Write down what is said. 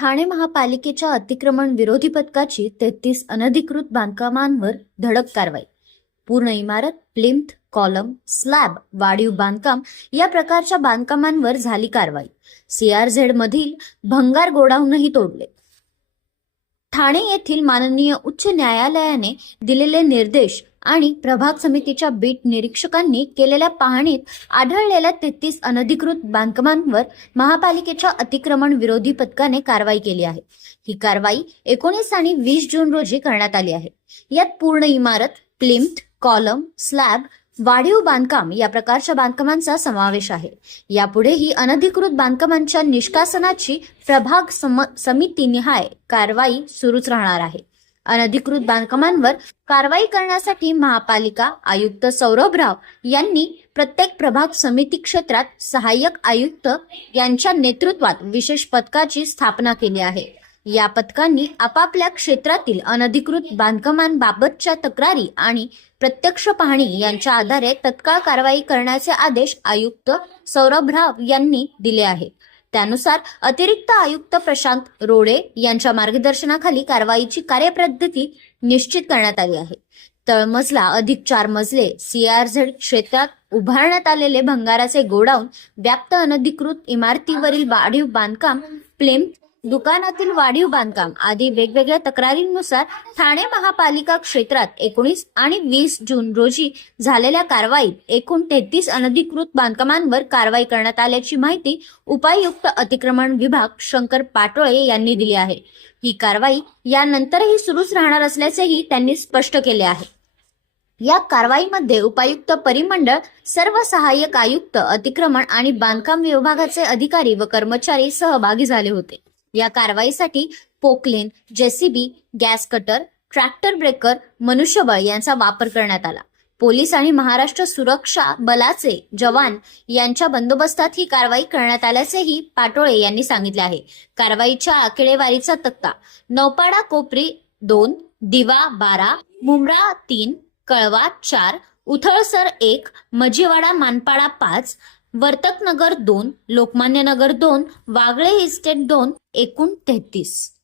ठाणे महापालिकेच्या अतिक्रमण विरोधी पथकाची तेहतीस अनधिकृत बांधकामांवर धडक कारवाई. पूर्ण इमारत प्लिम्थ कॉलम स्लॅब वाढीव बांधकाम या प्रकारच्या बांधकामांवर झाली कारवाई. सीआरझेड मधील भंगार गोडाऊनही तोडले. ठाणे येथील माननीय उच्च न्यायालयाने दिलेले निर्देश आणि प्रभाग समितीच्या बीट निरीक्षकांनी केलेल्या पाहणीत आढळलेल्या तेहतीस अनधिकृत बांधकामांवर महापालिकेच्या अतिक्रमण विरोधी पथकाने कारवाई केली आहे. ही कारवाई एकोणीस आणि वीस जून रोजी करण्यात आली आहे. यात पूर्ण इमारत प्लिम्थ कॉलम स्लॅब वाढीव बांधकाम या प्रकारच्या बांधकामांचा समावेश आहे. यापुढेही अनधिकृत बांधकामांच्या निष्कासनाची प्रभाग सम समितीनिहाय कारवाई सुरूच राहणार आहे. अनधिकृत बांधकामांवर कारवाई करण्यासाठी महापालिका आयुक्त सौरभ राव यांनी प्रत्येक प्रभाग समिती क्षेत्रात सहाय्यक आयुक्त यांच्या नेतृत्वात विशेष पथकाची स्थापना केली आहे. या पथकांनी आपापल्या क्षेत्रातील अनधिकृत बांधकामांबाबतच्या तक्रारी आणि प्रत्यक्ष पाहणी यांच्या आधारे तत्काळ कारवाई करण्याचे आदेश आयुक्त सौरभ राव यांनी दिले आहेत. त्यानुसार अतिरिक्त आयुक्त प्रशांत रोडे यांच्या मार्गदर्शनाखाली कारवाईची कार्यपद्धती निश्चित करण्यात आली आहे. तळमजला अधिक चार मजले सीआरझेड क्षेत्रात उभारण्यात आलेले भंगाराचे गोडाऊन व्याप्त अनधिकृत इमारतीवरील वाढीव बांधकाम प्लेम दुकानातील वाढीव बांधकाम आदी वेगवेगळ्या तक्रारींनुसार ठाणे महापालिका क्षेत्रात एकोणीस आणि वीस जून रोजी झालेल्या कारवाईत एकूण तेहतीस अनधिकृत बांधकामांवर कारवाई करण्यात आल्याची माहिती उपायुक्त अतिक्रमण विभाग शंकर पाटोळे यांनी दिली आहे. ही कारवाई यानंतरही सुरूच राहणार असल्याचेही त्यांनी स्पष्ट केले आहे. या कारवाईमध्ये उपायुक्त परिमंडळ सर्व सहाय्यक आयुक्त अतिक्रमण आणि बांधकाम विभागाचे अधिकारी व कर्मचारी सहभागी झाले होते. या कारवाईसाठी poclain JCB gas cutter tractor breaker मनुष्यबळ यांचा वापर करण्यात आला. पोलीस आणि महाराष्ट्र सुरक्षा बलाचे जवान यांच्या बंदोबस्तात ही कारवाई करण्यात आल्याचेही पाटोळे यांनी सांगितले आहे. कारवाईच्या आकडेवारीचा तक्ता नौपाडा कोपरी दोन दिवा बारा मुंब्रा तीन कळवा चार उथळसर एक मजीवाडा मानपाडा पाच वर्तक नगर दोन लोकमान्य नगर दोन वागळे इस्टेट दोन एकूण तेहतीस.